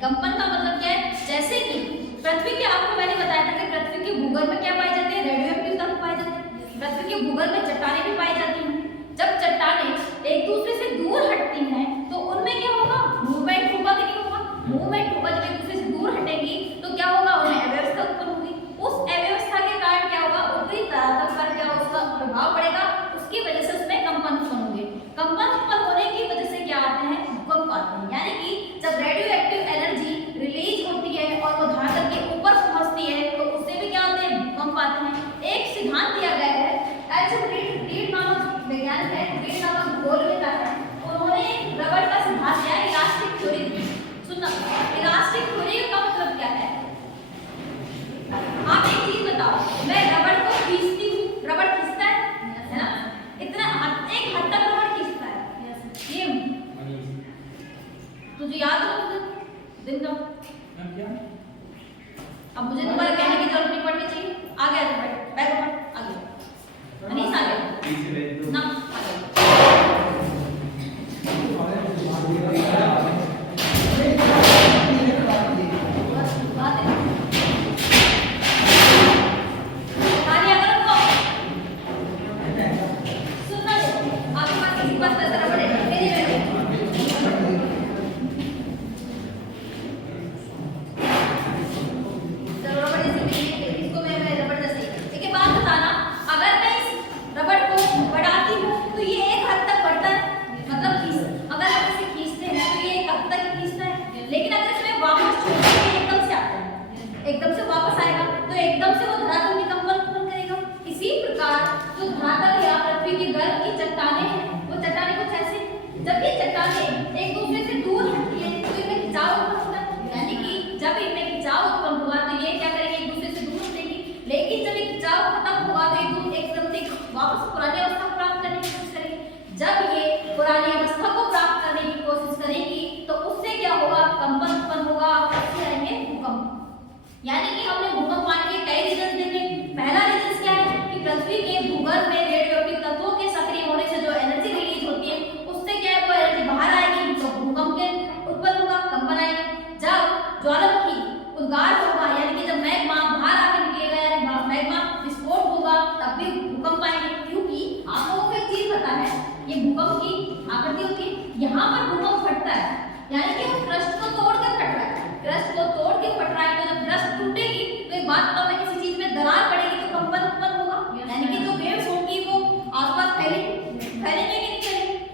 कंपन का मतलब क्या है, जैसे कि पृथ्वी के, आपको मैंने बताया था कि पृथ्वी के भूगर्भ में क्या पाए जाते हैं, रेडियोएक्टिव तत्व पाए जाते हैं। पृथ्वी के भूगर्भ में चट्टानें भी पाई जाती हैं। जब चट्टानें एक दूसरे से दूर हटती हैं तो उनमें क्या होगा, मूवमेंट होगा कि नहीं होगा, मूवमेंट होगा। जब एक दूसरे से दूर हटेंगी तो क्या होगा, उनमें अव्यवस्था उत्पन्न होगी। उस अव्यवस्था के कारण क्या होगा, ऊपरी तल पर क्या उसका प्रभाव पड़ेगा, उसकी वजह से उसमें कंपन उत्पन्न होंगे। कंपन उत्पन्न होने की वजह से क्या आते हैं, भूकंप आते हैं। यानी कि जब रेडियो एक्टिव एनर्जी रिलीज होती है और वो धरातल के ऊपर पहुंचती है तो उससे भी क्या होते हैं, भूकंप आते हैं। एक सिद्धांत दिया गया है, एल्सन रीड नामक वैज्ञानिक है, रीड नामक खगोलविद है, उन्होंने रबड़ का सिद्धांत दिया, इलास्टिक थ्योरी दी। सुनना, इलास्टिक थ्योरी का मतलब क्या है। आप एक चीज बताओ, मैं रबड़ को खींचती हूँ, रबड़ खींचता है ना, इतना एक हद तक रबड़ खींचता है। ये तुझे याद हो दिन का क्या? अब मुझे तुम्हारे कहने की जरूरत नहीं पड़नी चाहिए। आ गया तो बैठ, बैठ आ गया, अनीस आ गया ना, आ गया। एकदम से वापस आएगा तो एकदम से वो धरातल में कंपन उत्पन्न करेगा। इसी प्रकार जो धरातल या पृथ्वी के गर्भ की चट्टानें हैं, वो चट्टानें कुछ ऐसे, जब ये चट्टानें एक दूसरे से दूर हटती है तो इनमें खिंचाव उत्पन्न होता है। यानी कि जब इनमें खिंचाव उत्पन्न हुआ तो ये क्या करेंगे, एक दूसरे से दूर हटेंगी। लेकिन जब ये खिंचाव खत्म होगा तो एकदम से वापस पुरानी अवस्था को प्राप्त करने की कोशिश करेंगे। जब ये पुरानी अवस्था को प्राप्त करने की कोशिश करेंगी तो उससे क्या होगा, कंपन उत्पन्न होगा, उससे आएंगे भूकंप। यानी कि हमने भूकंप आने के कई रीजन देखे। पहला रीजन क्या है कि पृथ्वी के भूगर्भ में रेडियोएक्टिव तत्वों के सक्रिय होने से जो एनर्जी रिलीज होती है उससे क्या है, वो एनर्जी बाहर आएगी तो भूकंप के उत्पन्न होगा, कंपन आएंगे। जब ज्वालामुखी उद्गार होगा, यानी कि जब मैग्मा बाहर आकर निकलेगा, यानी मैग्मा विस्फोट होगा, तब भी भूकंप आएंगे। क्योंकि आप लोगों को एक चीज पता है, ये भूकंप की आकृति होती है, यहाँ पर भूकंप फटता है, यानी कि वो क्रस्ट को तोड़कर फट रहा है, क्रस्ट को तोड़ के फट रहा है। तो जब क्रस्ट टूटेगी तो एक बात बताओ, मैं किसी चीज में दरार पड़ेगी तो कंपन उत्पन्न होगा, यानी कि जो वेव्स होंगी वो आसपास फैलेंगे कि नहीं फैलेंगे।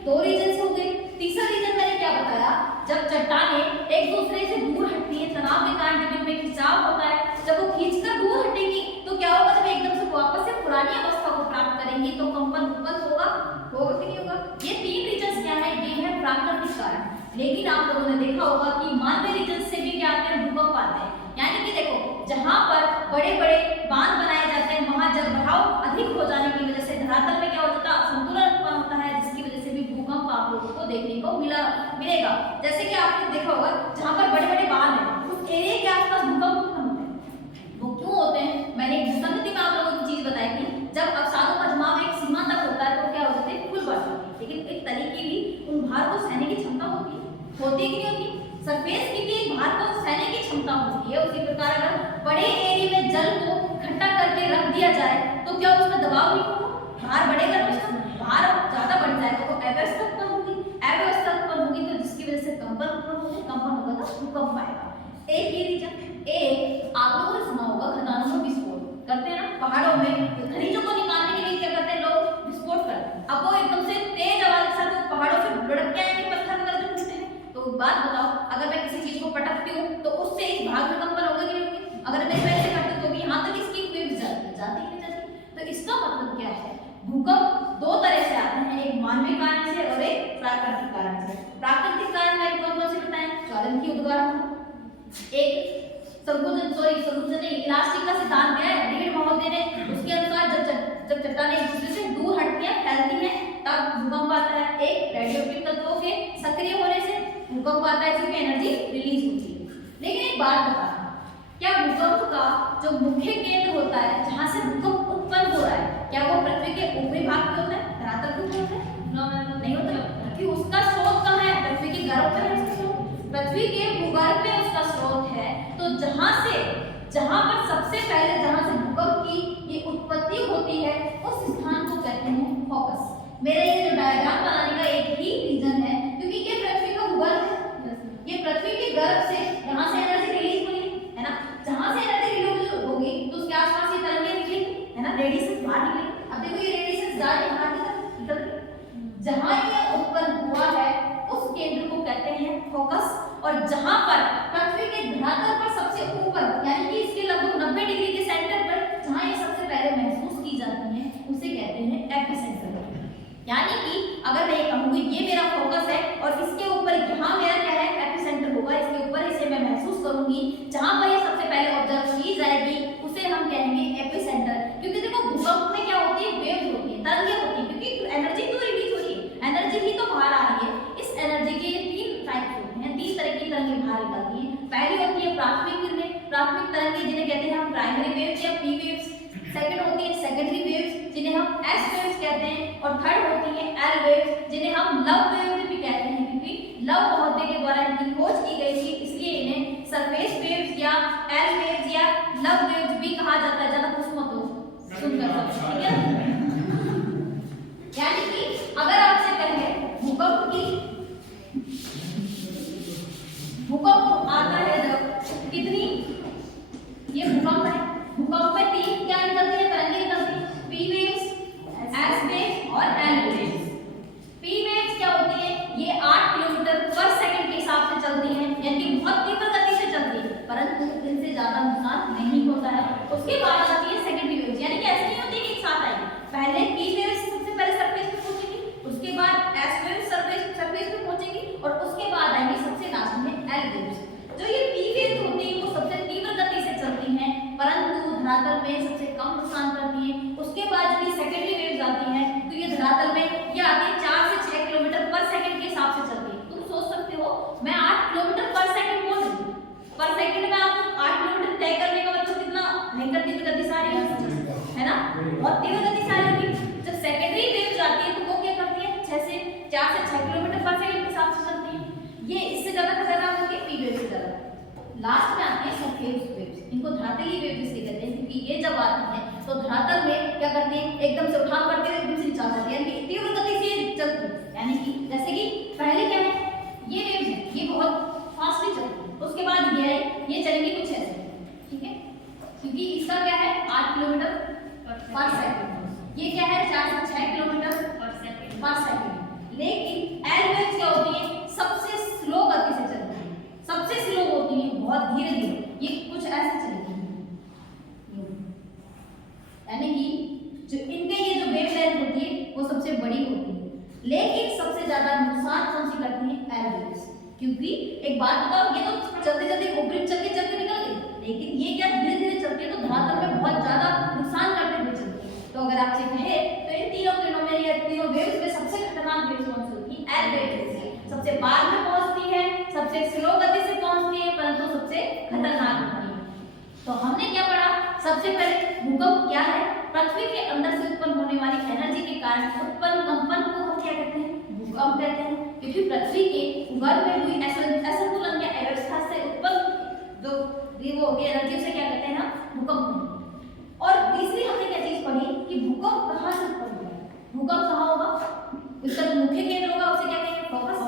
दो रीजन से हो गए। तीसरा रीजन मैंने क्या बताया, जब चट्टानें एक दूसरे से दूर हटती है, तनाव के कारण जब इनमें खिंचाव होता है, जब वो खींचकर दूर हटेंगी तो क्या होगा, जब एकदम से वापस से पुरानी अवस्था को प्राप्त करेंगी तो कंपन उत्पन्न होगा कि नहीं होगा। ये तीन रीजन क्या है, ये है प्राकृतिक कारण। लेकिन आप लोगों ने देखा होगा कि मानवीय रीजन से भी क्या आते हैं, भूकंप आते हैं। यानी कि देखो, जहां पर बड़े बड़े बांध बनाए जाते हैं वहां जल भराव अधिक हो जाने की वजह से धरातल में क्या हो जाता है, असंतुलन उत्पन्न होता है, जिसकी वजह से भी भूकंप आप लोगों को देखने को मिलेगा। जैसे कि आपने देखा होगा जहां पर बड़े बड़े बांध हैं उस एरिया के आसपास भूकंप उत्पन्न होते हैं। वो क्यों होते हैं, मैंने एक संगति में आप लोगों को चीज बताई थी, जब अवसादों का जमाव एक सीमा तक होता है तो क्या हो जाते हैं, खुल बढ़ जाते हैं। लेकिन एक तरीके की उन भार को सहने की क्षमता होती कि नहीं होती, सरफेस की भार को सहने की क्षमता होती है। उसी प्रकार अगर बड़े एरिया में जल को इकट्ठा करके रख दिया जाए तो क्या उसमें दबाव नहीं होगा, भार बढ़ेगा, तो उसका भार ज्यादा बढ़ जाएगा तो अव्यवस्था उत्पन्न होगी, अव्यवस्था उत्पन्न होगी तो जिसकी वजह से कंपन उत्पन्न होगा, कंपन होगा तो भूकंप आएगा। एक ये रीजन। एक आप लोगों ने सुना होगा खदानों में विस्फोट करते हैं ना, पहाड़ों में खनिजों को निकालने के लिए क्या करते हैं लोग, विस्फोट करते हैं। अब वो एकदम से तेज आवाज के साथ पहाड़ों से लुढ़क के आएंगे, पत्थर वगैरह जो टूटते हैं। तो बात बताओ, अगर मैं किसी चीज को पटकती हूँ तो उससे इस भाग में कंपन होगा कि नहीं होगी, अगर मैं वैसे करती तो भी यहाँ तक इसकी वेव्स जाती नहीं जाती। तो इसका मतलब क्या है, भूकंप दो तरह से आते हैं, एक मानवीय कारण से और एक प्राकृतिक कारण से। प्राकृतिक कारण मैंने कौन कौन से बताए, ज्वालामुखी उद्गार, एक संकुचन नहीं, इलास्टिक का सिद्धांत दिया है रीड महोदय ने। उसके अनुसार जब चट्टानें एक दूसरे से दूर हटती हैं, फैलती हैं, तब भूकंप आता है। एक रेडियोएक्टिव तत्वों के सक्रिय होने से भूकंप आता है क्योंकि एनर्जी रिलीज होती है। लेकिन एक बात बताना, क्या भूकंप का जो मुख्य केंद्र होता है जहां से भूकंप उत्पन्न हो रहा है, क्या वो पृथ्वी के ऊपरी भाग में होता है, धरातल पर होता है? नहीं होता, क्योंकि उसका स्रोत कहाँ है, पृथ्वी के गर्भ में है उसका स्रोत। पृथ्वी के भूगर्भ में उसका स्रोत है, तो जहां पर सबसे पहले जहां से भूकंप की ये उत्पत्ति होती है उस स्थान को कहते हैं फोकस। मेरे ये जो डायग्राम बनाने का एक ही रीजन है क्योंकि ये पृथ्वी का भूगर्भ है, ये पृथ्वी के गर्भ से यहाँ से एनर्जी रिलीज हुई है ना, जहां से एनर्जी रिलीज होगी तो उसके आसपास ये तरंगें निकलेंगी है ना, रेडिएशन बाहर निकलेंगे। अब देखो ये रेडिएशन जा रही है बाहर निकल जहां ये उत्पन्न हुआ है उस केंद्र को कहते हैं फोकस। और जहां पर पृथ्वी के धरातल पर सबसे ऊपर यानी कि इसके लगभग 90 डिग्री के सेंटर पर जहां ये सबसे पहले महसूस की जाती है उसे कहते हैं एपिसेंटर। यानी कि अगर मैं ये कहूंगी ये मेरा फोकस है और इसके ऊपर यहाँ मेरा क्या है एपिसेंटर होगा, इसके ऊपर इसे मैं महसूस करूंगी, जहां पर ये सबसे पहले ऑब्जर्व की जाएगी उसे हम कहेंगे एपिसेंटर। क्योंकि देखो भूकंप में क्या होती है, वेव्स होती है, तरंगें होती है, क्योंकि एनर्जी तो रिलीज हो रही है, एनर्जी ही तो बाहर आ रही है। इस एनर्जी के तीन टाइप्स होते हैं, तीन तरह की तरंगें बाहर निकलती हैं। पहली होती है प्राथमिक किरणें, प्राथमिक तरंगें जिन्हें कहते हैं हम प्राइमरी वेव्स या पी वेव्स। सेकंड होती है सेकेंडरी वेव्स जिन्हें हम एस वेव्स कहते हैं। और थर्ड होती है एल वेव्स जिन्हें हम लव वेव्स भी कहते हैं, क्योंकि लव महोदय के द्वारा इनकी खोज की गई थी, इसलिए इन्हें सरफेस वेव्स या एल वेव्स या लव वेव्स भी कहा जाता है। ज्यादा खुश मत हो सुनकर, ठीक है। यानी कि अगर आपसे कहे भूकंप आता है जब कितनी, ये भूकंप है, भूकंप में तीन क्या निकलती है, तरंगें निकलती है, पी वेव्स, एस वेव्स और एल वेव्स। पी वेव्स क्या होती है, ये 8 किलोमीटर पर सेकंड के हिसाब से चलती हैं, यानी बहुत तीव्र गति से चलती है, परंतु इनसे ज्यादा नुकसान नहीं होता है। उसके बाद आती है सेकेंडरी वेव्स, यानी कि ऐसे नहीं होती कि एक साथ आएगी, पहले पी वेव्स सबसे पहले सरफेस पे पहुंचेगी, उसके बाद एस वेव्स सरफेस पे पहुंचेगी और उसके बाद आएंगी सबसे लास्ट में एल वेव्स। जो ये पी वेव्स होती है वो सबसे तीव्र गति से चलती हैं, परंतु धरातल में सबसे कम नुकसान करती है। उसके बाद भी सेकेंडरी वेव्स आती हैं, तो ये धरातल में ये आती है 4 से 6 किलोमीटर पर सेकंड के हिसाब से चलती है। तुम सोच सकते हो मैं 8 किलोमीटर पर सेकंड बोल रही हूँ, पर सेकंड में आप 8 किलोमीटर तय करने का मतलब कितना भयंकर तीव्र गति से आ रही है ना, बहुत तीव्र गति से आ रही है। जब सेकेंडरी वेव्स आती है तो वो क्या करती है 4 से 6 किलोमीटर पर सेकंड के हिसाब से चलती है। ये इससे ज्यादा खतरनाक होती है पी वेव्स से ज्यादा। लास्ट में आती है सरफेस वेव्स, इनको धरातलीय वेव्स इसलिए कहते हैं क्योंकि ये जब आती हैं तो धरातल में क्या करती है, एकदम से उठाव करते हुए एकदम से नीचे जाती है, यानी कि तीव्र गति से चलती है। यानी कि जैसे कि पहले क्या है, ये वेव्स है, ये बहुत फास्टली चलती है, उसके बाद ये है, ये चलेंगे कुछ ऐसे, ठीक है, क्योंकि इसका क्या है 8 किलोमीटर पर सेकंड, ये क्या है 4 से 6 किलोमीटर पर सेकंड। लेकिन एल वेव्स क्या होती है, सबसे स्लो गति से चलती है, सबसे स्लो होती है, बहुत धीरे धीरे, ये कुछ ऐसे चलेगी, यानी कि जो इनके ये जो वेव लेंथ होती है वो सबसे बड़ी होती है। लेकिन सबसे ज्यादा नुकसान कौन सी करती है, एल वेव्स। क्योंकि एक बात बताओ, ये तो जल्दी जल्दी ऊपरी चल के निकल गई, लेकिन ये क्या धीरे धीरे चलती है तो धरातल में बहुत ज्यादा नुकसान करते हुए चलती है। तो अगर आपसे कहे तो इन तीनों किरणों में या तीनों वेव्स में सबसे खतरनाक वेव्स कौन सी होती है, एल वेव्स। सबसे बाद में पहुंचती है, सबसे स्लो गति से पहुंचती है, परंतु सबसे खतरनाक होती है। तो हमने क्या पढ़ा, सबसे पहले भूकंप क्या है, पृथ्वी के अंदर से उत्पन्न होने वाली एनर्जी के कारण उत्पन्न कंपन को हम क्या कहते हैं, भूकंप कहते हैं। क्योंकि पृथ्वी के गर्भ में हुई असंतुलन या अव्यवस्था से उत्पन्न जो वो होती है एनर्जी, उसे क्या कहते हैं हम, भूकंप। और तीसरी हमने क्या चीज पढ़ी कि भूकंप कहाँ से उत्पन्न होगा, भूकंप कहाँ होगा, उसका जो मुख्य केंद्र होगा उसे क्या कहेंगे, फोकस।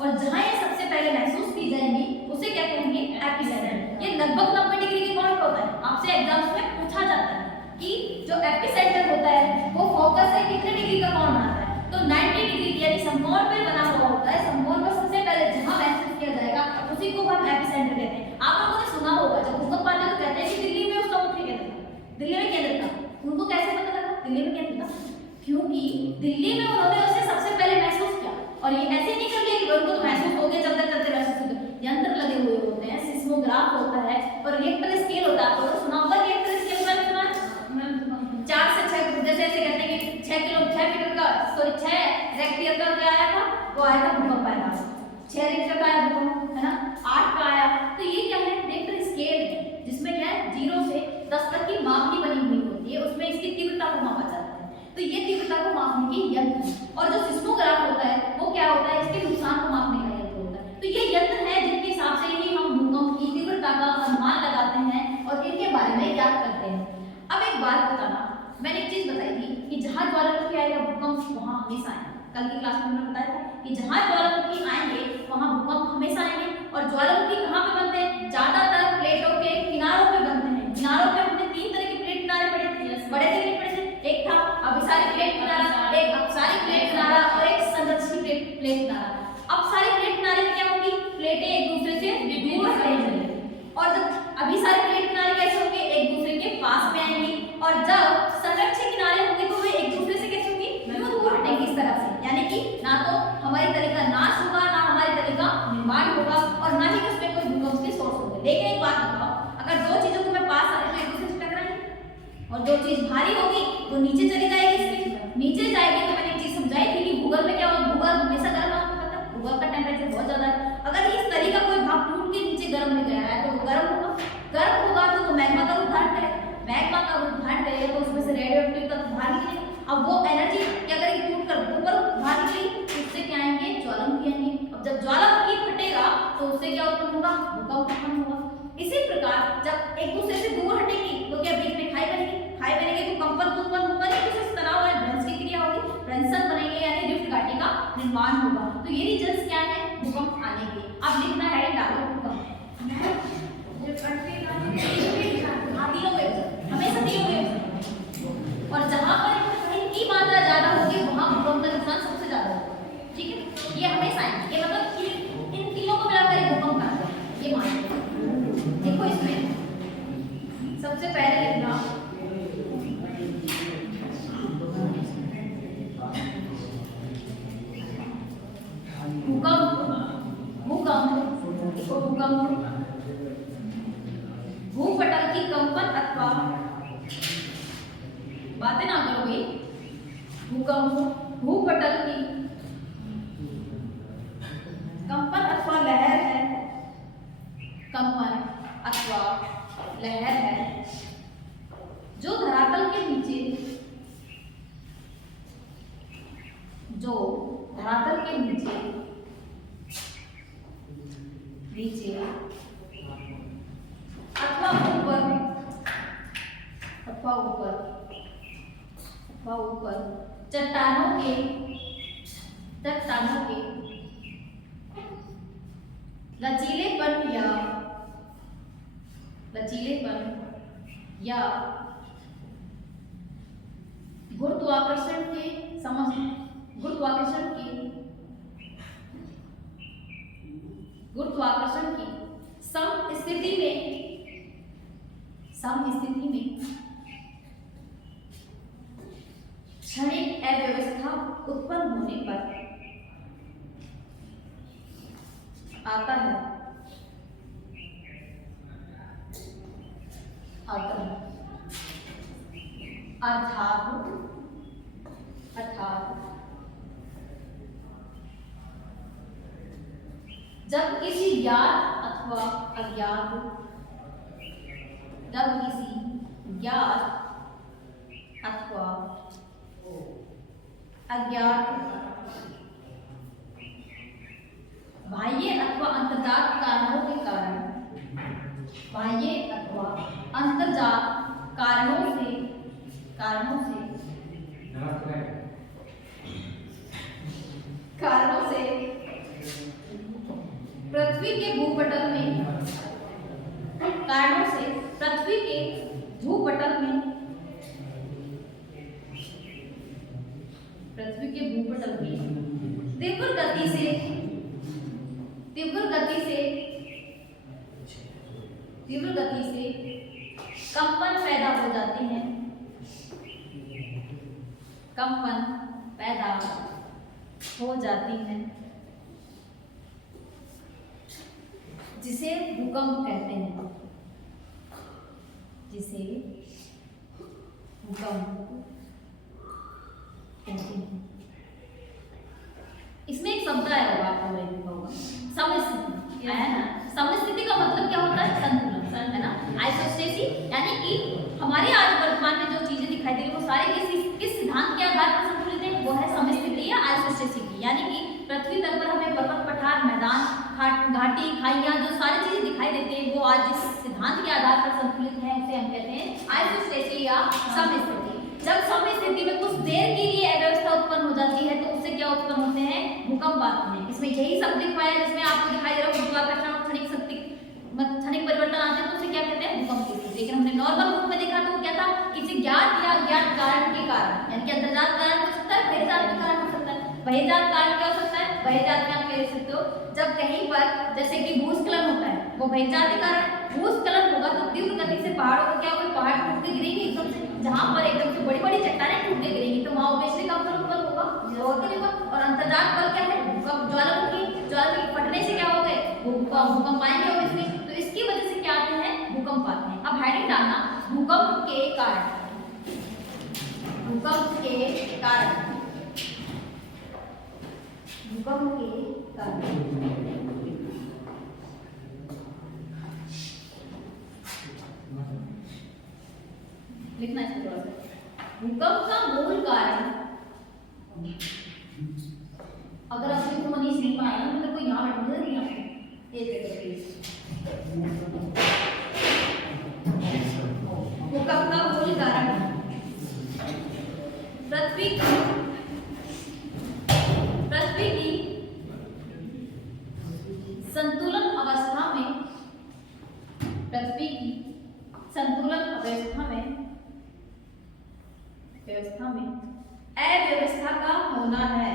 और जहां ये सबसे पहले महसूस की जाएंगी उसे क्या कहेंगे, एपिसेंटर। ये लगभग 90 डिग्री के पॉइंट होता है, आपसे एग्जाम्स में पूछा जाता है कि जो एपिसेंटर होता है वो फोकस से कितने डिग्री का कोण बनाता है, तो 90 डिग्री यानी समकोण पे बना हुआ होता है। समकोण पर सबसे पहले जहां महसूस किया जाएगा उसी को हम एपिसेंटर कहते हैं। आप लोगों ने सुना होगा जब भूकंप आता है तो कहते हैं कि दिल्ली में उसका मुख्य केंद्र था, दिल्ली में केंद्र था। उनको कैसे पता लगा दिल्ली में केंद्र था, क्योंकि दिल्ली में उन्होंने उसे सबसे पहले महसूस किया। और ये ऐसे नहीं कर लिया कि उनको तो महसूस हो गया, चलते चलते महसूस हो गया, यंत्र लगे हुए होते हैं, सिस्मोग्राफ होता है और रिएक्टर स्केल होता है। आपको सुना होगा रिएक्टर स्केल का सुना, 4 से 6 जैसे ऐसे कहते हैं कि 6 मीटर का 6 रेक्टियर का क्या आया था, वो आया था भूकंप आया था, 6 रेक्टियर का आया भूकंप है ना, 8 का आया। तो ये क्या है, रिएक्टर स्केल है जिसमें क्या है 0 से 10 तक की मापनी बनी हुई होती है, उसमें इसकी तीव्रता को मापा जाता है। तो ये तीव्रता को मापने की यंत्र है। और जो सिस्मोग्राफ होता है वो क्या होता है, इसके नुकसान को मापने का यंत्र होता है। तो ये यंत्र है जिनके हिसाब कल की क्लास में हमने बताया था कि जहाँ ज्वालामुखी आएंगे वहाँ भूकंप हमेशा आएंगे। और ज्वालामुखी कहाँ पे बनते हैं? ज्यादातर प्लेटों के किनारों पे बनते हैं। किनारों पे हमने 3 तरह के प्लेट किनारे पढ़े थे, बड़े थे नहीं पढ़े थे? एक था अभिसारी प्लेट किनारा, एक अपसारी प्लेट किनारा और एक संरक्षी प्लेट किनारा। अपसारी प्लेट किनारे में क्या होगी? प्लेटें एक दूसरे से दूर हटेंगी। और जब अभिसारी प्लेट किनारे कैसे होंगे? एक दूसरे के पास में आएंगी। और जब संरक्षी किनारे होंगे तो वे एक दूसरे से कैसे होंगी? दूर हटेंगी इस तरह से। यानी कि ना तो हमारी तरह का नाश होगा, ना हमारी तरह का निर्माण होगा, और ना ही उसमें कोई भूकंप के सोर्स होंगे। लेकिन एक बात बताओ, अगर दो चीजों को मैं पास आ रही तो एक दूसरे से टकराएंगी, और जो चीज भारी होगी वो नीचे चली जाएगी। इसमें नीचे जाएगी तो मैंने एक चीज समझाई थी कि भूगोल में क्या होगा? भूगोल हमेशा गर्म आपको पता है, भूगोल का टेम्परेचर बहुत ज्यादा है। अगर इस तरह का कोई भाग टूट के नीचे गर्म में गया है तो वो गर्म होगा। गर्म होगा तो मैग्मा का रूप धारण करेगा। मैग्मा का रूप धारण करेगा तो उसमें से रेडियोएक्टिव तत्व बाहर निकलेंगे। अब वो एनर्जी क्या करेगी? टूट कर ऊपर बाहर निकलेगी, उससे क्या आएंगे? ज्वालामुखी आएंगे। अब जब ज्वालामुखी फटेगा तो उससे क्या उत्पन्न होगा? भूकंप उत्पन्न होगा। इसी प्रकार जब एक दूसरे से दूर हटेगी तो क्या बीच में खाई बनेगी? खाई बनेगी तो कंपन उत्पन्न होगा, एक दूसरे से तनाव और भ्रंश की क्रिया होगी, भ्रंशन बनेंगे यानी रिफ्ट घाटी का निर्माण होगा। तो ये रीजंस क्या है भूकंप आने के? अब लिखना है डालो भूकंप। हमेशा तीनों में, और जहां पर इनकी मात्रा ज्यादा होगी वहां भूकंप का नुकसान सबसे ज्यादा होगा। ठीक है, ये हमेशा है। ये मतलब कि इन तीनों को मिलाकर भूकंप आता है, ये मान लो। देखो इसमें सबसे पहले लिखना भूकंप। भूकंप देखो, भूकंप भूपटल की कंपन अथवा, बातें ना करोगे, भूकंप भूपटल की कंपन अथवा लहर है। कंपन अथवा लहर है जो धरातल के नीचे, जो धरातल के नीचे अथवा ऊपर, अथवा ऊपर, अथवा ऊपर चट्टानों के लचीलेपन या गुरुत्वाकर्षण की समस्थिति में क्षणिक अव्यवस्था उत्पन्न होने पर आता है। अर्थात जब किसी ज्ञात अथवा अज्ञात, बाह्य अथवा अंतर्जात कारणों के कारण, कारणों से पृथ्वी के भूपटल में, तीव्र गति से कंपन पैदा हो जाती हैं, जिसे भूकंप कहते हैं। इसमें एक शब्द आया होगा, आपको देखा होगा, समस्थिति है ना। समस्थिति का मतलब क्या होता है? संतुलन, है ना। आइसोस्टेसिस यानी कि हमारे आज वर्तमान में जो चीजें दिखाई दे रही है वो सारे किस सिद्धांत के आधार पर संतुलित है? वो है समस्थिति या आइसोस्टेसिस की। यानी कि पृथ्वी तल पर हमें पर्वत, पठार, मैदान, घाटी, खाइयां, जो सारी चीजें दिखाई देती है वो आज जिस सिद्धांत के आधार पर संतुलित है उसे हम कहते हैं आइसोस्टेसिस या समस्थिति। जब समस्थिति में कुछ देर के लिए अव्यवस्था उत्पन्न हो जाती है तो उससे क्या क्या उत्पन्न होते हैं, भूकंप आते हैं। इसमें यही सब दिख पाया जिसमें आपको दिखाई दे रहा है गुरुत्वाकर्षण और क्षणिक शक्ति क्षणिक परिवर्तन आते हैं, तो उसे क्या कहते हैं, भूकंप की स्थिति। लेकिन हमने नॉर्मल रूप में देखा तो क्या था, किसी ज्ञात या अज्ञात कारण के कारण, यानी कि अंतर्जात कारण हो सकता है, बहिर्जात में कारण हो सकता है। बहिर्जात कारण क्या हो सकता है, बहिर्जात में आप कह सकते हो जब कहीं पर जैसे कि भूस्खलन होता है, वो बहिर्जात के कारण भूस्खलन होगा तो तीव्र गति से पहाड़ों को क्या होगा, पहाड़ टूट के गिरेंगे एकदम से, जहां पर एकदम से बड़ी बड़ी चट्टानें टूट के गिरेंगी तो वहां ऑब्वियसली कंपन उत्पन्न होगा, होगा नहीं होगा। और अंतर्जात बल क्या है, भूकंप, ज्वालामुखी फटने से क्या हो गए, भूकंप आएंगे ऑब्वियसली, तो इसकी वजह से क्या आते हैं, भूकंप आते हैं। अब हेडिंग डालना, भूकंप के कारण, भूकंप के कारण, भूकंप के कारण। लिखना है थोड़ा सा। भूकंप का मूल कारण, अगर आपको तो मनीष नहीं पाया ना, मतलब कोई यहाँ बैठा है यहाँ पे, एक मिनट प्लीज। भूकंप का मूल कारण पृथ्वी की संतुलन अवस्था में, पृथ्वी की संतुलन अवस्था में अव्यवस्था का होना है।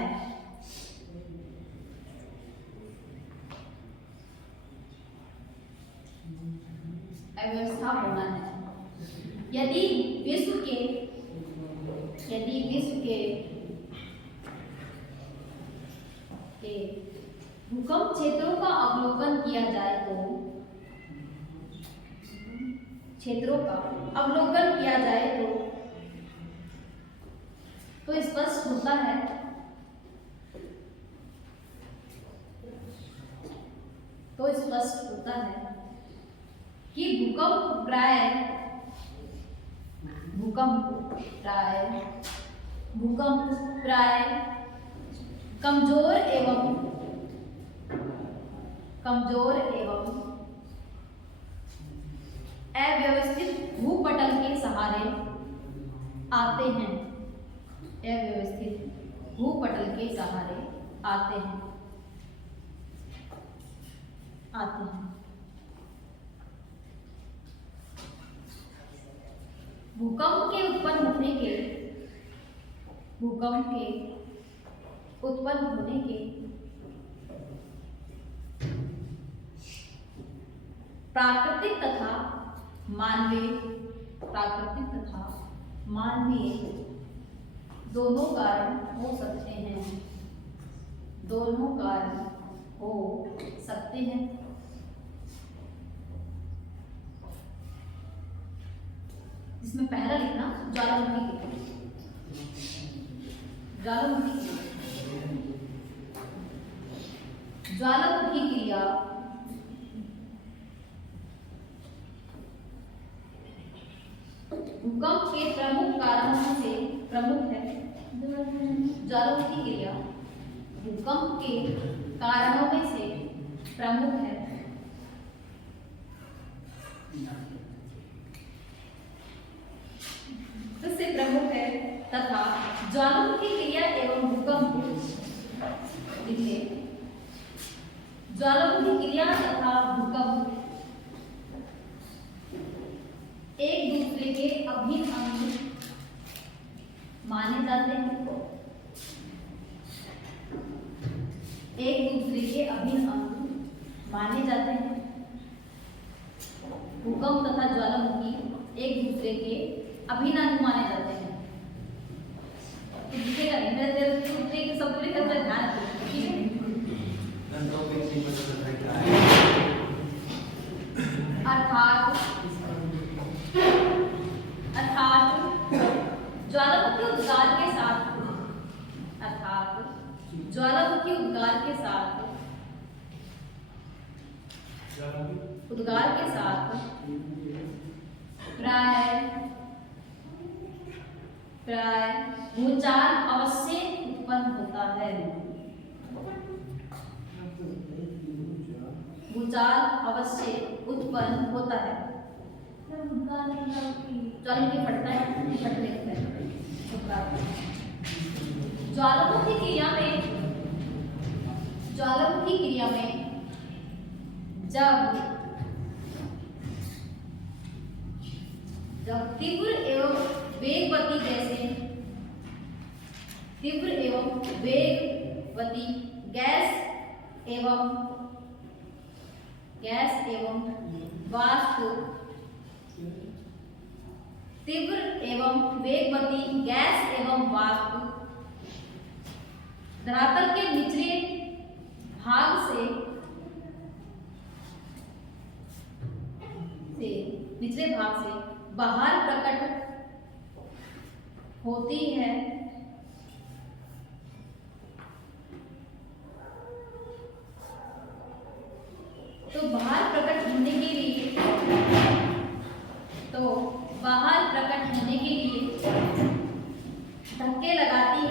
अव्यवस्था होना है। यदि विश्व के भूकंप क्षेत्रों का अवलोकन किया जाए तो, क्षेत्रों का अवलोकन किया जाए तो स्पष्ट होता है कि भूकंप प्राय कमजोर एवं अव्यवस्थित भूपटल के सहारे आते हैं। अव्यवस्थित भूपटल के सहारे आते हैं। भूकंप के उत्पन्न होने के प्राकृतिक तथा मानवीय दोनों कारण हो सकते हैं। इसमें पहला लिखना ज्वालामुखी क्रिया भूकंप के प्रमुख कारणों से प्रमुख है। ज्वालामुखी क्रिया भूकंप के कारणों में से प्रमुख है। तथा ज्वालामुखी क्रिया एवं भूकंप, ज्वालामुखी क्रिया तथा भूकंप एक दूसरे के अभिन्न अंग माने जाते हैं। भूकंप तथा ज्वालामुखी एक दूसरे के अभिन्न अंग माने जाते हैं। लिखेगा नहीं, मेरे एक शब्द लिखकर ध्यान रखिए। अर्थात ज्वालामुखी उद्गार के साथ प्राय भूचाल अवश्य उत्पन्न होता है। ज्वालामुखी फटता है, ज्वालामुखी क्रिया में ज्वालामुखी क्रिया में जब तीव्र एवं वेगवती गैस एवं वाष्प तीव्र एवं वेगवती गैस एवं वाष्प धरातल के निचले भाग से बाहर प्रकट होती है, तो बाहर प्रकट होने के लिए धक्के लगाती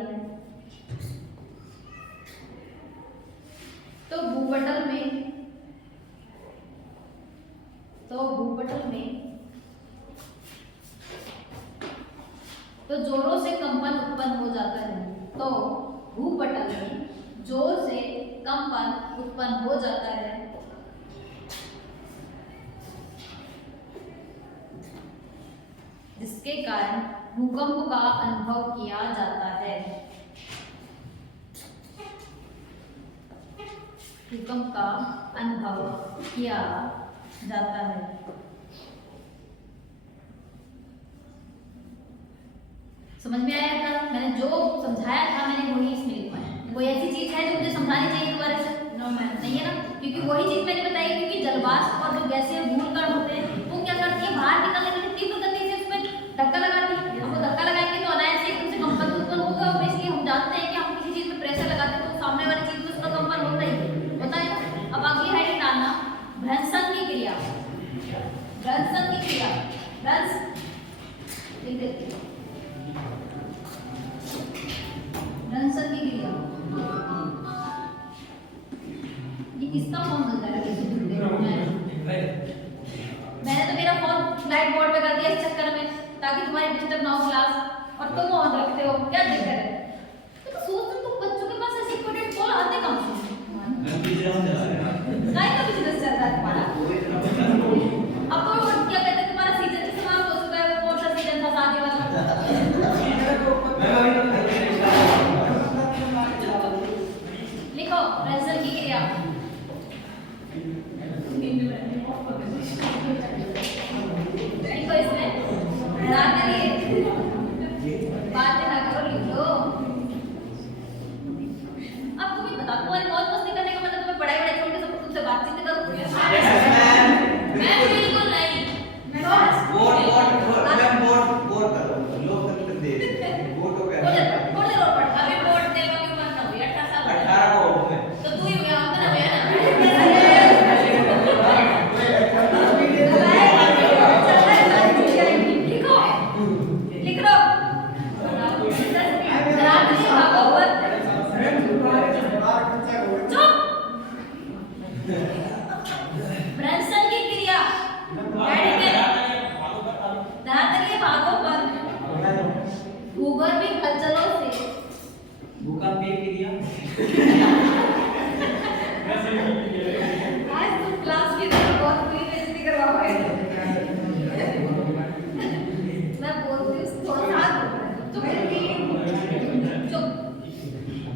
है, तो भूपटल में तो जोरों से कंपन उत्पन्न हो जाता है, तो भूपटल में जोर से कंपन उत्पन्न हो जाता है, जिसके कारण भूकंप का अनुभव किया जाता है। भूकंप का अनुभव किया जाता है। समझ में आया था? मैंने जो समझाया था मैंने वही इसमें लिखा है। कोई ऐसी चीज है जो मुझे समझानी चाहिए दोबारा से? नो मैम, नहीं है ना, क्योंकि वही चीज मैंने बताई। क्योंकि जलवाष्प और जो गैसीय धूल कण होते हैं वो क्या करती है, बाहर निकलने के लिए तीव्र गति से उसमें धक्का लगाती है। अब वो धक्का लगाएंगे तो अनायास से एकदम से कंपन उत्पन्न होगा, और इसलिए हम जानते हैं कि हम किसी चीज में प्रेशर लगाते हैं तो सामने वाली चीज में उसका कंपन होता ही होता है ना। अब अगली हेडिंग डालना भ्रंशन की क्रिया। भ्रंशन की क्रिया, भ्रंश लिख देते हैं। भ्रंशन की क्रिया ये किसका फोन बज रहा है? मैंने तो मेरा फोन लाइट बोर्ड पे कर दिया इस चक्कर में, ताकि तुम्हारी डिस्टर्ब ना हो क्लास, और तुम ऑन रखते हो, क्या दिक्कत है? तो सोचते तुम बच्चों के पास ऐसे इंपॉर्टेंट कॉल आते कम से काय का बिजनेस चल रहा है तुम्हारा? अब तो क्या कहते हैं, तुम्हारा सीजन भी समाप्त हो चुका है। वो कौन सा सीजन था शादी वाला? लिखो भ्रंशन की क्रिया। लिखो इसमें बातें ना करो, लिख लो। अब तुम्हें बता, तुम्हारी मौज मस्ती करने का मतलब तुम्हें पढ़ाई छोड़ के सब तुमसे बातचीत करो? मैं बिल्कुल नहीं। भ्रंशन की क्रिया धरातलीय भागों पर भूगर्भिक हलचलों से भूकंपीय क्रिया। आज तुम क्लास की तरफ बहुत बुरी बेइज्जती करवाओगे। मैं बोलती हूँ थोड़ा सा चुप।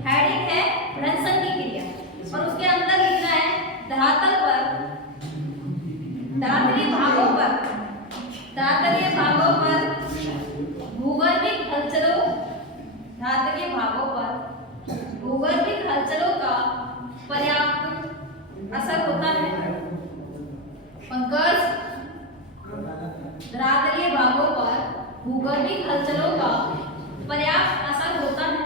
हेडिंग है भ्रंशन की क्रिया, और उसके अंदर लिखना है धरातलीय भागों पर भूगर्भिक हलचलों का पर्याप्त असर होता है। पंकज, धरातलीय भागों पर भूगर्भिक हलचलों का पर्याप्त असर होता है।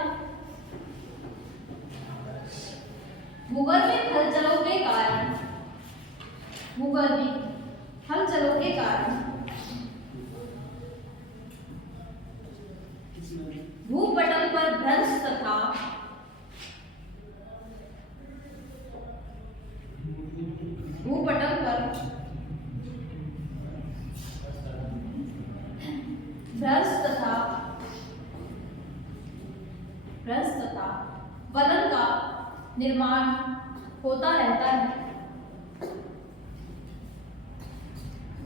भूगर्भिक हलचलों के कारण भूपटल पर भ्रंश तथा निर्माण होता रहता है,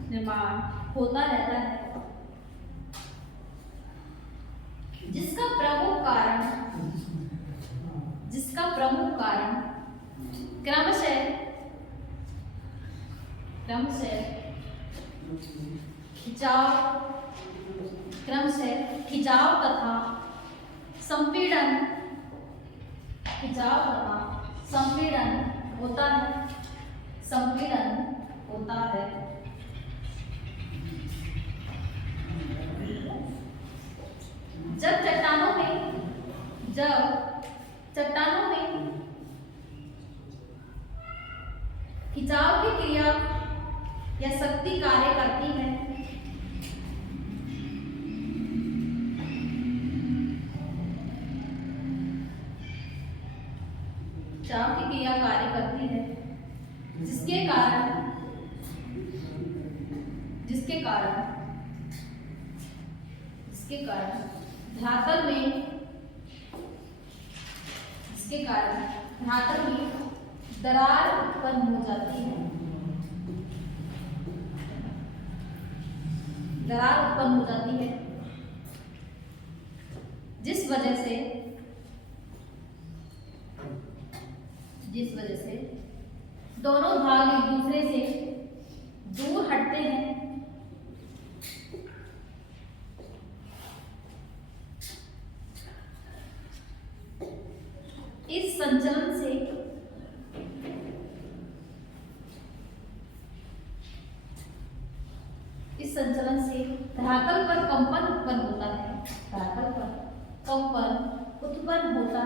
निर्माण होता रहता है, जिसका प्रमुख कारण क्रमशः खिंचाव तथा संपीड़न होता है। जब चट्टानों में खिंचाव की क्रिया या शक्ति कार्य करती है, खिंचाव की क्रिया कार्य करती है, जिसके कारण धरातल में दरार उत्पन्न हो जाती है, जिस वजह से दोनों भाग एक दूसरे से दूर हटते हैं। इस संचलन से धरातल पर कंपन उत्पन्न होता है, कंपन उत्पन्न होता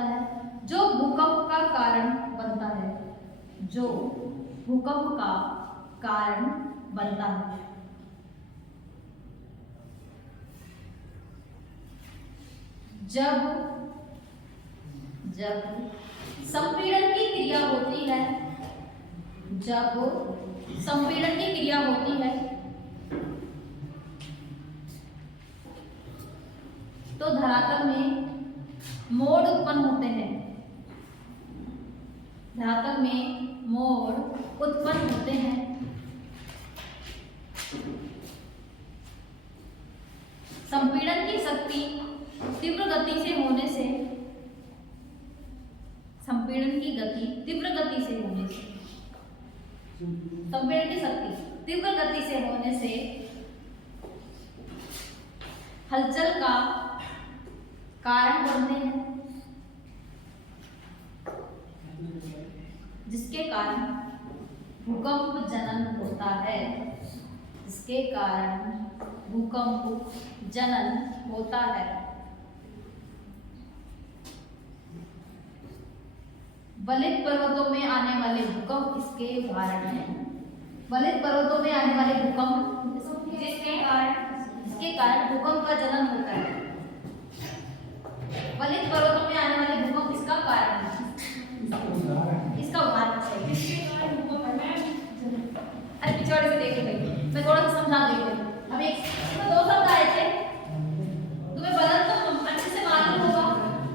है, जो भूकंप का कारण बनता है। जब संपीड़न की क्रिया होती है, तो धरातल में मोड़ उत्पन्न होते हैं, संपीड़न की शक्ति तीव्र गति से होने से हलचल का कारण बनते हैं, जिसके कारण भूकंप जनन होता है। वलित पर्वतों में आने वाले भूकंप इसके उदाहरण हैं। जिसके कारण भूकंप का जनन होता है। वलित पर्वतों में आने वाले भूकंप इसका कारण है, इसका उदाहरण है। अरे पिछवाड़े से देखो भाई, मैं थोड़ा सा समझा देती हूँ। अब एक दो शब्द आए थे, तुम्हें बदल तो अच्छे से मालूम होगा।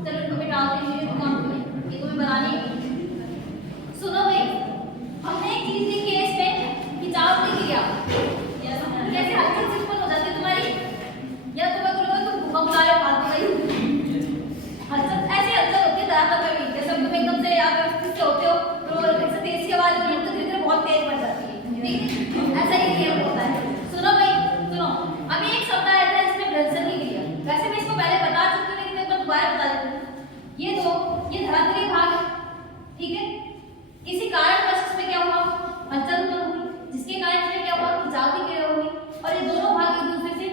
चलो इनको मिटाते हैं, ये तुम्हें बनानी है। सुनो भाई, हमने एक चीज लिखी है इसमें, खिंचाव की क्रिया कैसे हलचल सिंपल हो जाती है तुम्हारी, या तुम्हें बोलोगे तुम भूकंप लाए फालतू भाई। हलचल ऐसी हलचल होती है धरातल में भी, जैसे तुम एकदम से अगर किससे होते हो तो ऐसे तेज की आवाज होती है तो धीरे धीरे बहुत तेज बढ़ जाती है, ठीक है? ऐसा ही क्रिया होता है। सुनो भाई, सुनो, अभी एक शब्द आया था इसमें घर्षण की क्रिया। वैसे मैं इसको पहले बता चुकी हूँ, लेकिन मैं दोबारा बता देती हूँ। ये धरातलीय भाग, ठीक है, किसी कारणवश इसमें क्या हुआ, हलचल उत्पन्न हुई, जिसके कारण इसमें क्या हुआ, खिंचाव की क्रिया होगी, और ये दोनों भाग एक दूसरे से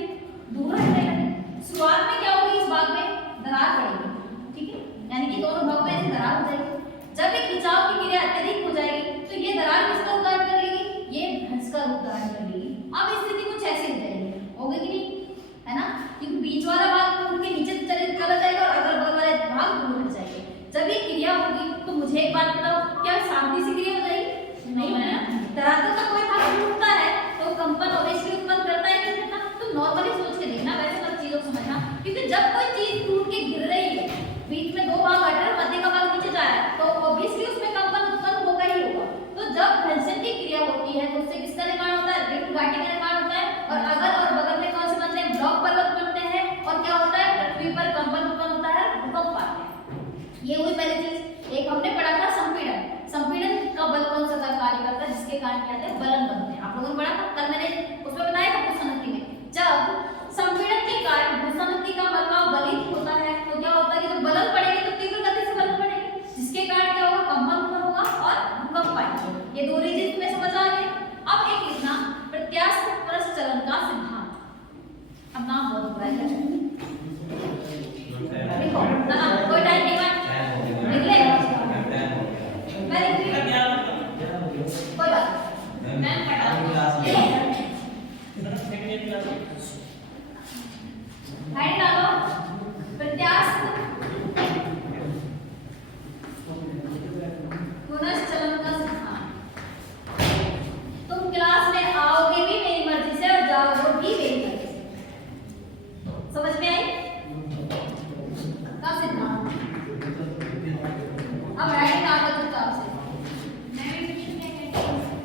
दूर हटने लगे। शुरुआत में क्या होगी, इस भाग में दरार पड़ेगी, ठीक है, यानी कि दोनों भाग में ऐसे दरार हो जाएगी। जब ये खिंचाव की क्रिया अत्यधिक हो जाएगी तो ये दरार किसका रूप धारण कर लेगी, ये भंस का रूप धारण कर लेगी। अब स्थिति कुछ ऐसी हो जाएगी, होगी कि नहीं, है ना? क्योंकि बीच वाला भाग उनके नीचे चला जाएगा और अगल बगल वाले भाग दूर हट जाएंगे। जब ये क्रिया होगी तो मुझे एक बात बताओ, क्या शांति से क्रिया हो जाएगी? नहीं होगी ना। धरातल का कोई भाग टूटता है तो कंपन ऑब्वियसली उत्पन्न करता है कि नहीं? तो कारण क्या थे, बलन बनते हैं। आप लोगों ने पढ़ा था कल, मैंने उसमें बताया था भूसंगति में, जब संपीड़न के कारण भूसंगति का मलबा बलित होता है तो क्या होता है कि जब बलन पड़ेंगे तो तीव्र गति से बलन पड़ेंगे, जिसके कारण क्या होगा, कंपन उत्पन्न होगा और भूकंप आएंगे। ये दो चीज तुम्हें समझ आ गई। अब एक लिखना प्रत्यास्थ प्रसरण का सिद्धांत। अब नाम बहुत बुरा है, लिखो ना, कोई टाइम नहीं है, लिख ले, मैं लिख रही हूं, कोई बात मैं पढ़ा हेड डालो, प्रत्यास्थ पुनश्चलन का सिद्धांत। तुम क्लास में आओगे भी मेरी मर्जी से और जाओगे भी मेरी मर्जी से, समझ में आई का सिद्धांत। अब राइटिंग आ गया चुपचाप से,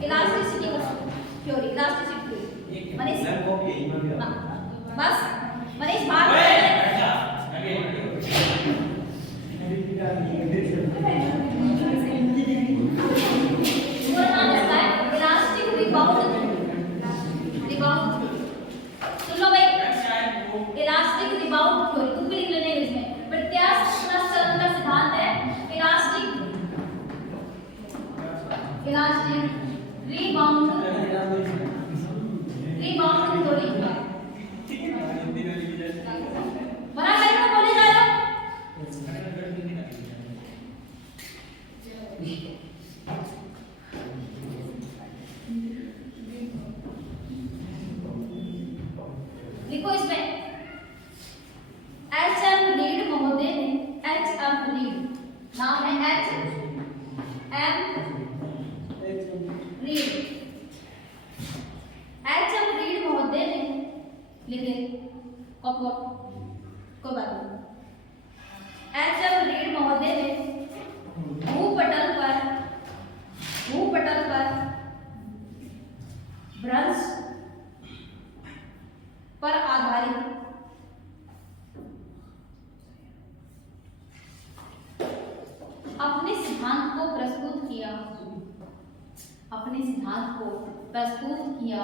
इलास्टिसिटी का थ्योरी, इलास्टिसिटी थ्योरी मनीष, बस मनीष भाग लिखो इसमें एच.एम. रीड महोदय ने, एच.एम. रीड नाम है, एच.एम. Read, HM. रीड महोदय ने लिखे कोई बात नहीं, एच.एम. रीड महोदय ने भूपटल पर भ्रंश पर आधारित अपने सिद्धांत को प्रस्तुत किया, अपने सिद्धांत को प्रस्तुत किया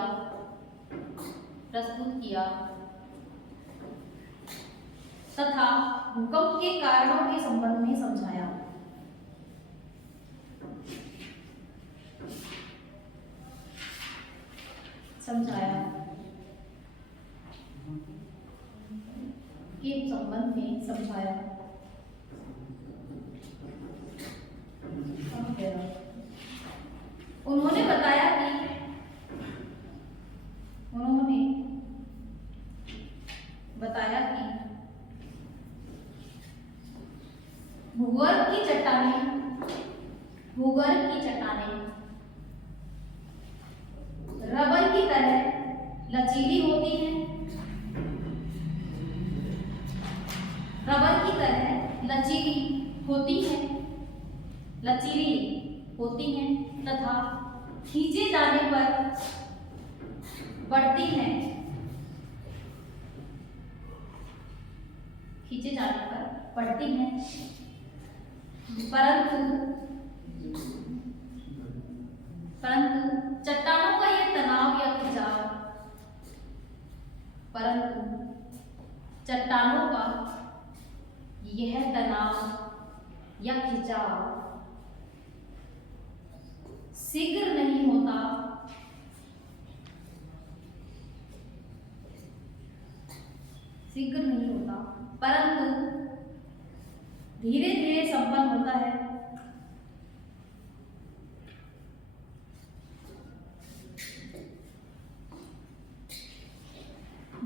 तथा भूकंप के कारणों के संबंध में समझाया। के संबंध में समझाया। उन्होंने बताया कि भूगर्भ की चट्टानें रबर की तरह लचीली होती हैं, तथा खींचे जाने पर बढ़ती हैं, परंतु चट्टानों का यह तनाव या खिंचाव, शीघ्र नहीं होता, परंतु धीरे धीरे संपन्न होता है।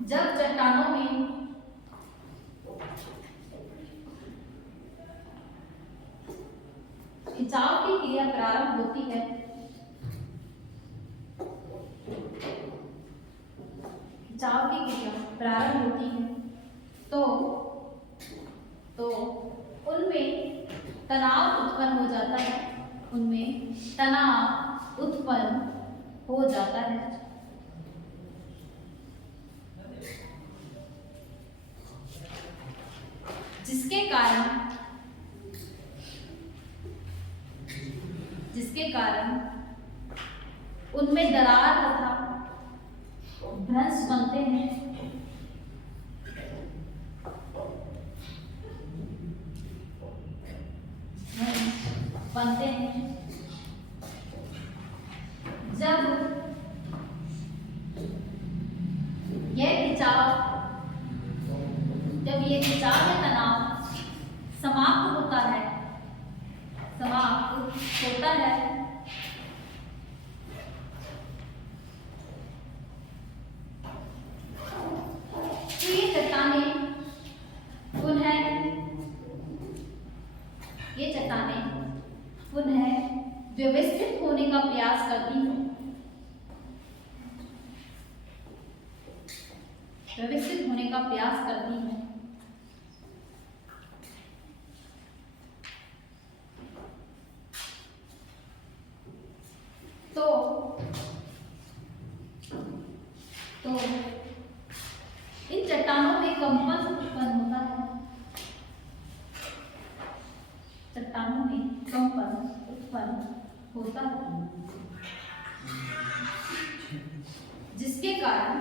जब चट्टानों में खिंचाव की क्रिया प्रारंभ होती है, तो उनमें तनाव उत्पन्न हो जाता है, जिसके कारण उनमें दरार तथा भ्रंश बनते हैं। बनते हैं जब ये खिंचाव या तनाव समाप्त होता है, तो ये चट्टानें पुनः व्यवस्थित होने का प्रयास करती हैं। व्यवस्थित होने का प्रयास करती हैं। तो इन चट्टानों में कंपन उत्पन्न होता है। चट्टानों में कंपन उत्पन्न होता है, जिसके कारण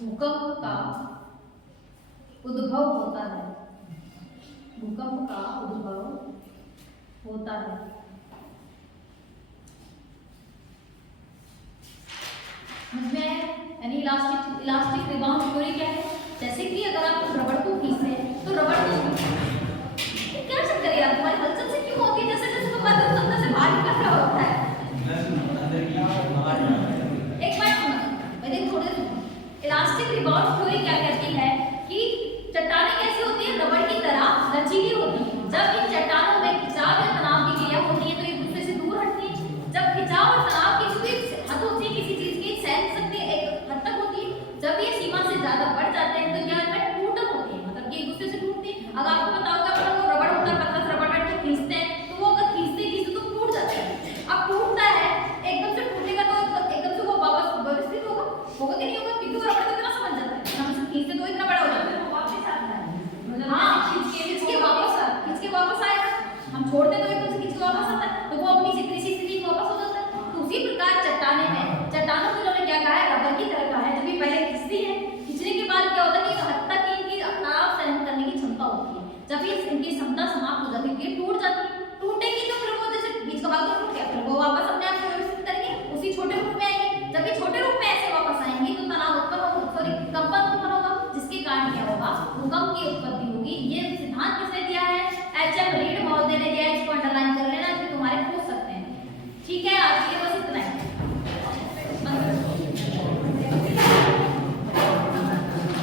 भूकंप का उद्भव होता है। भूकंप का उद्भव होता है। यानी इलास्टिक रिबाउंड थ्योरी क्या है? जैसे कि अगर आप रबड़ को खींचे तो रबड़ को क्या चक्कर यार, तुम्हारी हलचल से क्यों होती है? जैसे जैसे तुम अंदर से बाहर निकल रहे हो